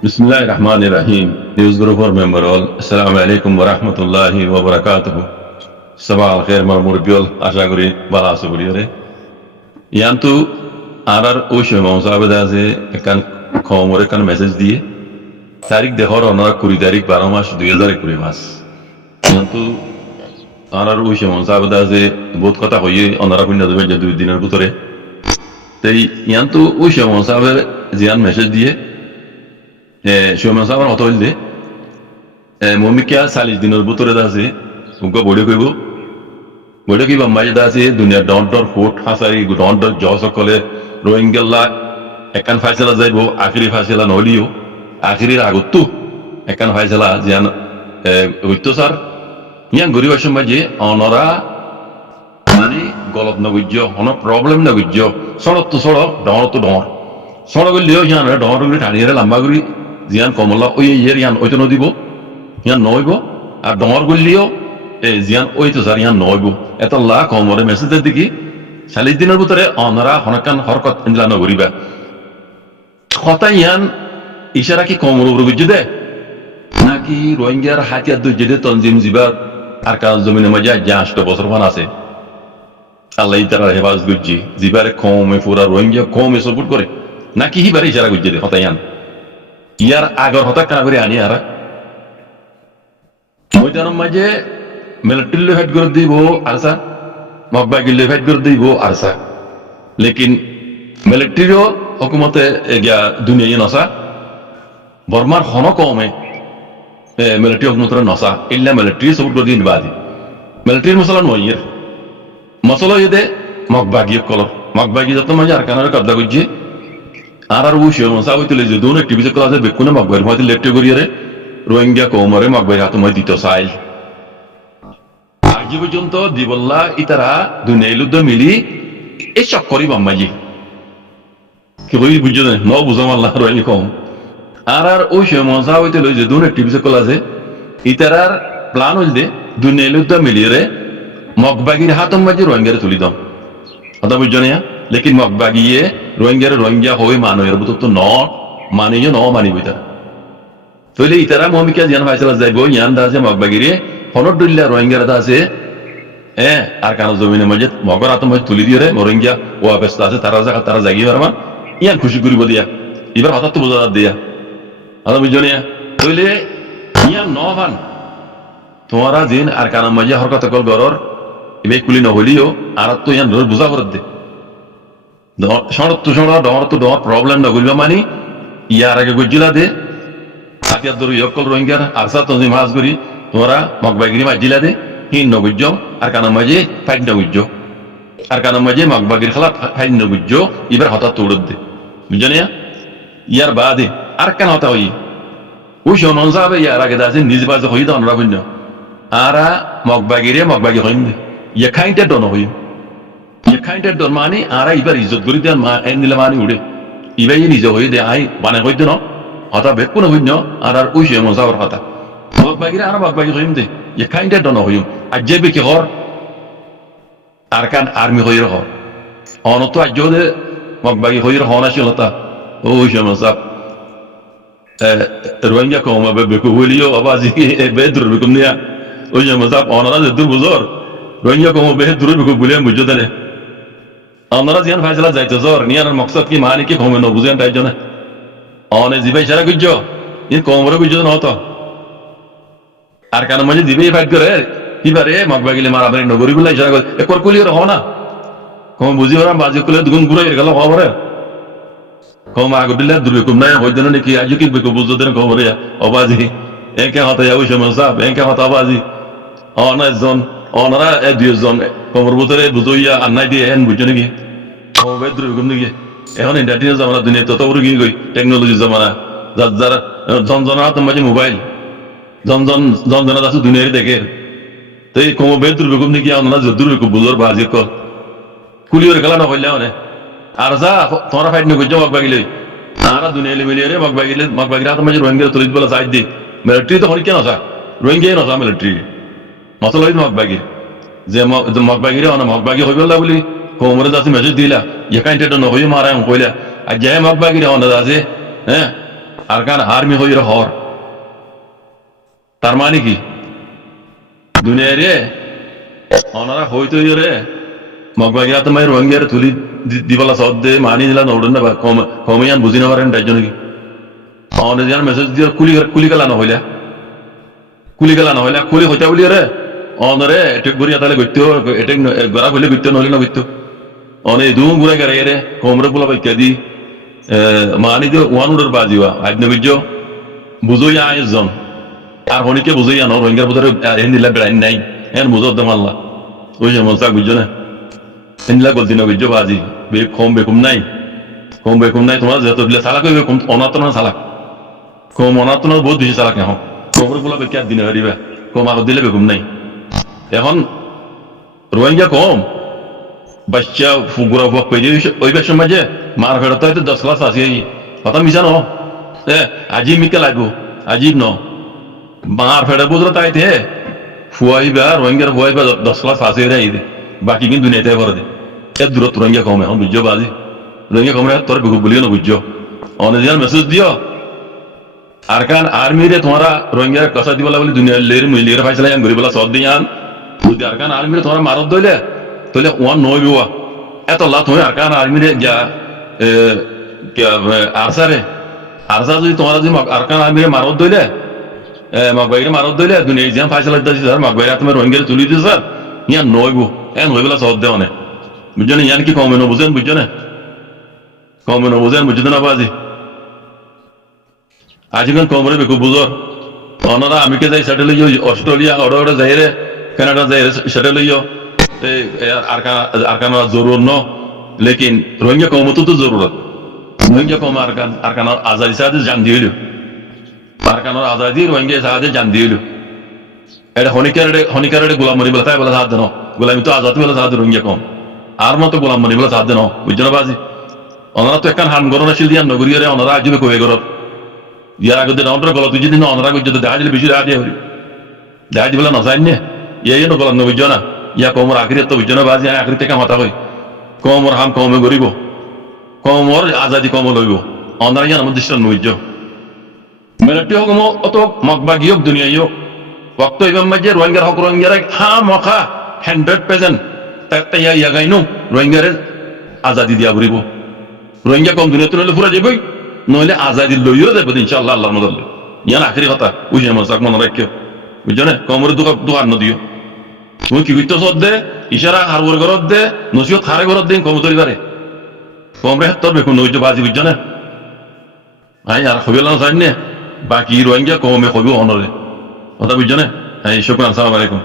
Bismillahir Rahmanir Rahim. News Group for member all. Assalamu alaikum wa rahmatullahi wa barakatuh. Sabah al khair marmurbiol আশা করি ভালো আছো বলিরে ইয়ান্তু আরার ওই সময় সাবেদা আছে একান খবরে কান মেসেজ দিয়ে তারিখ দেখর অনরা 20 তারিখ 12 মাস 2020 মাস ইয়ান্তু আরার ওই সময় সাবেদা আছে বহুত কথা হইয়ে অনরা কইনা দেবে যে 2 দিনের ভিতরে তাই ইয়ান্তু ওই সময় সাবে জিয়ান মেসেজ দিয়ে সময় সাবার অত হইলে মমিকা 40 দিনের ভিতরে আছে উনকো বড় কইব বলে কি বাম্মাই দাসে দুনিয়া ডন্টর ফুট হাসারি ডন্টর জস কলে রোহিঙ্গা একান ফাইসলা যাইব আখিরি ফাইসলা নলিও আখিরির আগতো একান ফাইসলা জিয়ান হইতো স্যার ইয়ান গরিব সমাজে অনরা মানে গলত নগুজ্য হন প্রবলেম নগুজ্য সড়ক তো সড়ক ডর তো ডর সড়ক লিও ইয়ান ডর গুলি ঠানিয়ে লম্বা গুলি জিয়ান কমলা ওই ইয়ের ইয়ান ওইতো নদিব ইয়ান নইব আর ডর গুলিও জিয়ান ওই তো স্যার ইয়ান নইব এত লাখ কমরে মেসেজের দিকে 40 দিনের ভিতরে অনরা হনকান হরকত ইনলা নগরিবা কথা ইয়ান ইশারা কি কমর উপর বুঝে দে নাকি রোহিঙ্গার হাতিয়ার দুই জেদে তনজিম জিবার আর কাজ জমিনে মজা জাস্ট বছর ফান আছে আল্লাহ তারা হেফাজত গুজি জিবারে কমে পুরা রোহিঙ্গা কমে সাপোর্ট করে নাকি হিবারে ইশারা গুজে দে কথা ইয়ান ইয়ার আগর হতা কানা করে আনি আর ময়দানের মাঝে মিলিটারি ফাইট করে দিব আরসা মকবা গিলে ফাইট করে দিব আরসা লেকিন মিলিটারিও হুকুমতে গিয়া দুনিয়া নসা বর্মার হন কমে মিলিটারি হুকুমতের নসা ইল্লা মিলিটারি সাপোর্ট করে দিন বাদি মিলিটারির মশলা নইয়ের মশলা যদি মকবা গিয়ে কল মকবা গিয়ে যত মাঝে আর কানার কবজা করছে আর উশে মশা হইতে যে দুন একটি বিজয় ক্লাসে বেকুনে মকবার হইতে লেটে করিয়ে রোহিঙ্গা কমরে মকবার হাত মই দিত সাইল আজ পর্যন্ত দিবল্লা ইতারা দুনিয়া লুদ্ধ মিলি এই চক্করি বাম্মাজি কি বই বুঝছো না ন বুঝাম আল্লাহ রইলি কম আর ওই সময় মজা হইতে লই যে দুন একটি বিজয় ক্লাসে ইতারার প্ল্যান হইল দে দুনিয়া লুদ্ধ মিলিয়ে মকবাগির হাতম মাঝে রোহিঙ্গারে তুলি দাম কথা বুঝছো না লেকিন মকবাগিয়ে রোহিঙ্গা হয়ে মানো এর বুতো তো ন মানিয়ে ন মানিব ইতারা তইলে ইতারা মমিকা জিয়ান ফাইসলা যাইব ইয়ান দা আছে মকবাগিরে হনর দুল্লা রোহিঙ্গারা দা আছে আর কানো জমিনের মাঝে মগর হাতম মাঝে তুলি দিয়ে রোহিঙ্গা ও ব্যস্ত আছে তারা জাগিয়ে পারবা ইয়ান খুশি করিব দিয়া এবার হঠাৎ তো বোঝা দিয়া কথা বুঝছো না তইলে ইয়ান ন ভান তোমারা দিন আর কানার মাঝে হরকত কল গরর এবার কুলি নহলিও আর তো ইয়ান বোঝা করে দে ডর তো ডর প্রবলেম না গুলবা মানি ইয়ার আগে গুজিলা দে হাতিয়ার দরু ইয়কল রোহিঙ্গার আরসা তো মাছ করি তোমরা মকবাগিরি মাজিলা দে হিন নগুজ্জ আর কানার মাঝে ফাইট নগুজ্জ আর কানার মাঝে মকবাগির খেলা ফাইট নগুজ্জ এবার হঠাৎ তোড় দে বুঝছো না ইয়ার বাদে আর কেন হতা হই ওই সমন যাবে ইয়ার আগে দাসে নিজ বাজে হই দাও আমরা বুঝছো আর মকবাগি হইন দে ইয়া খাইতে ডন হই খাইটার দর মানে আর এবার ইজ্জত করি দেন নিলে মানে উড়ে ইবাই নিজে হয়ে দে আই মানে হইতে ন হতা বেক কোনো হইন আর ওই সে মজাওয়ার হতা মকবাগিরা আর মকবাগি হইম দে ইয়ে খাইটার দন হইম আর যে বেকি হর আর কান আর্মি হইর হ অনত আজ দে মকবাগি হইর হন আসল হতা ওই সে মজাব রোহিঙ্গা কম বেকু হইলিও আবাজি বেদুর বেকুম নিয়া ওই সে মজাব অনরা যে দূর বুঝর রোহিঙ্গা কম বেহে দূর বেকু বলে বুঝো দেনে আমরা জিয়ান ফাইসলা যাইতো জোর নিয়ার মকসদ কি মানে কি কমে ন বুঝেন তাই জন্য অনে জিবাই সারা গুজ্জ ইন কমরে গুজ্জ ন হতো আর কারণ মাঝে দিবেই ফাইট করে কিবারে মকবাগিলে মারামারি নগরী গুলা ইশারা করে একর কুলির হ না কম বুঝি ওরা বাজি কুলে দুগুন ঘুরে গেল খবরে কম আগদিল্লা দুর্বেকুম নাই হইতেন নাকি আজ কি বেকু বুঝো দেন খবরে অবাজি একে হতা যাও সময় সাপ একে হতা অবাজি অনাজন অনারা দুইজন কমর ভিতরে বুঝইয়া আন্নাই দিয়ে এন বুঝছো নাকি দুর্বেকুম নাকি এখন ইন্টারনেট জামানা দুনিয়া তত বড় কি কই টেকনোলজি জামানা যার যারা জনজনা তো মাঝে মোবাইল জনজনা আছে দুনিয়ায় দেখে তো এই কম বেদ দুর্বেকুম নাকি অনারা দুর্বেকুম বুঝোর বাজি কর কুলিওর খেলা না হইলে মানে আর যা তোমরা ফাইট না করছো মকবাগিলে তারা দুনিয়ালে মিলিয়ে রে মকবাগিরা তো মাঝে রোহিঙ্গা তুলিত বলা সাইড দি মিলিটারি তো হনি কেন আসা রোহিঙ্গাই নসা মিলিটারি মতল হইত মকবাগি যে মকবাগিরে অনা মকবাগি হইব না বলি কোমরে যাচ্ছে মেসেজ দিলা ইয়ে কাইন্টে ন হই মারা কইলা আর যে মকবাগিরে অনা যাচ্ছে আরকান আর্মি হইরে হর তার মানে কি দুনিয়া রে ওনারা হইতো রে মগবাগিয়া তো মায়ের রোহিঙ্গারে তুলি দিবলা সদ দে মানি দিলা নৌড়ন না কমিয়ান বুঝি না পারেন তাই জন্য কি অনেক জন মেসেজ দিয়ে কুলি গেলা না হইলা কুলি হইতা বলি রে অনরে এটে গড়িয়া তাহলে গইতো এটে গড়া হইলে গইতো নহলে না গইতো অনে দুম গুড়া গেরে রে কোমরে পোলা বাইকা দি মানি দিয়ে ওয়ান উডের বাজিওয়া আজ নবিজ বুঝই আয়োজন আর হনিকে বুঝই আনো রোহিঙ্গার ভিতরে হিন্দিলা বেড়াই নাই এন বুঝো দম আল্লাহ ওই যে মনসা বুঝছো না হিন্দিলা গলতি না বুঝছো বাজি বেকুম নাই তোমার যত দিলে সালাক হইবে কম অনাতন সালাক কম অনাতন বহুত বেশি সালাক না কোমরে পোলা বেকে দিনে হারিবা কম আগত দিলে বেকুম নাই এখন রোহিঙ্গা কম বাচ্চা ফুগুরা বক পেয়ে ওই বেশ সময় যে মার ফেরত হয়তো 10 ক্লাস আসি কথা মিশা ন আজি মিকে লাগবো আজিব ন মার ফেড়ে বুঝলো তাইতে ফুয়াইবা রোহিঙ্গার ফুয়াইবা 10 ক্লাস আসি রে বাকি কিন্তু দুনিয়াতে ভরে দে এর দূরত্ব রোহিঙ্গা কম এখন বুঝছো বাজি রোহিঙ্গা কমে তোর বেগু বলিও না বুঝছো অনেক মেসেজ দিও আরকান আর্মি রে তোমারা রোহিঙ্গা কষা দিবলা বলে দুনিয়ার লের ফাইসলা গরিবলা সদ দিয়ান যদি আরকান আর্মি রে তোমারা মারত দইলে তাহলে ওয়ান নয় বিওয়া এত লাভ তুমি আরকান আর্মি রে যা আরসা যদি তোমারা যদি আরকান আর্মি রে মারত দইলে মগবাইরে মারত দইলে দুনিয়া ইজাম ফাইসলা দিছি স্যার মগবাইরা তুমি রোহিঙ্গা তুলি দিছো স্যার ইয়া নয় বু নয় বেলা সদ দেওয়া নেই বুঝছো না ইয়ান কি কমে ন বুঝেন বুঝছো না কমে ন বুঝেন বুঝছো না বাজি আজকাল কমরে বেকু বুঝর ওনারা আমিকে যাই সেটেল হইও অস্ট্রেলিয়া ওরা যাই রে কানাডা যাই সেটেল হইও আরকান জরুর ন লেকিন রোহিঙ্গা কমতো তো জরুরত রোহিঙ্গা কম আরকান আজাদি সাহায্যে জান দিয়ে আরকানোর আজাদি রোহিঙ্গা সাহায্যে জান দিয়ে এটা হনিকারে গোলাম মরি বলে তাই বলে সাহায্য ন গোলামি তো আজাদি বলে সাহায্য রোহিঙ্গা কম আর মতো গোলাম মরি বলে সাহায্য ন বুঝছো না বাজি ওনারা তো একখান হান গরণ আসিল দিয়া নগরীয় ওনারা আজবে কয়ে গরত ইয়ার আগে দিন অন্ধ্র গলত তুই যদি অনরা করছো দেখা দিলে বেশি দেখা দিয়ে হরি দেখা দিবলে নজাইন নে ইয়ে নগলাম না বুঝছো না ইয়া কমর আখরি তো বুঝছো না বাজি আখরি থেকে মাথা হয় কমর হাম কমে গরিব কমর আজাদি কম লইব অনরা ইয়ান আমার দৃষ্টান বুঝছো মেলাটি হোক অত মগবাগি হোক দুনিয়াই হোক ওয়াক্ত ইমাম মাঝে রোহিঙ্গার হক রোহিঙ্গার হা মখা 100% তাই ইয়া গাইনো রোহিঙ্গার আজাদি দিয়া ঘুরিব রোহিঙ্গা কম দুনিয়া তুলে ফুরা যাবই নইলে আজাদি লইও যাবে ইনশাআল্লাহ আল্লাহর মদদ ইয়ান আখরি কথা বুঝে মনসাক মনে রাখিও বুঝছো না কমরে দোকান নদিও তুমি কি করতে সদ দে ইশারা হারবর ঘরত দে নসিহত হারে ঘরত দিন কমতরি পারে কমরে তোর বেকুন নইজ বাজি বুঝছো না আই আর হইল না জানি বাকি রোহিঙ্গা কমে হইব অনরে কথা বুঝছো না হ্যাঁ শুকরান আসসালামু আলাইকুম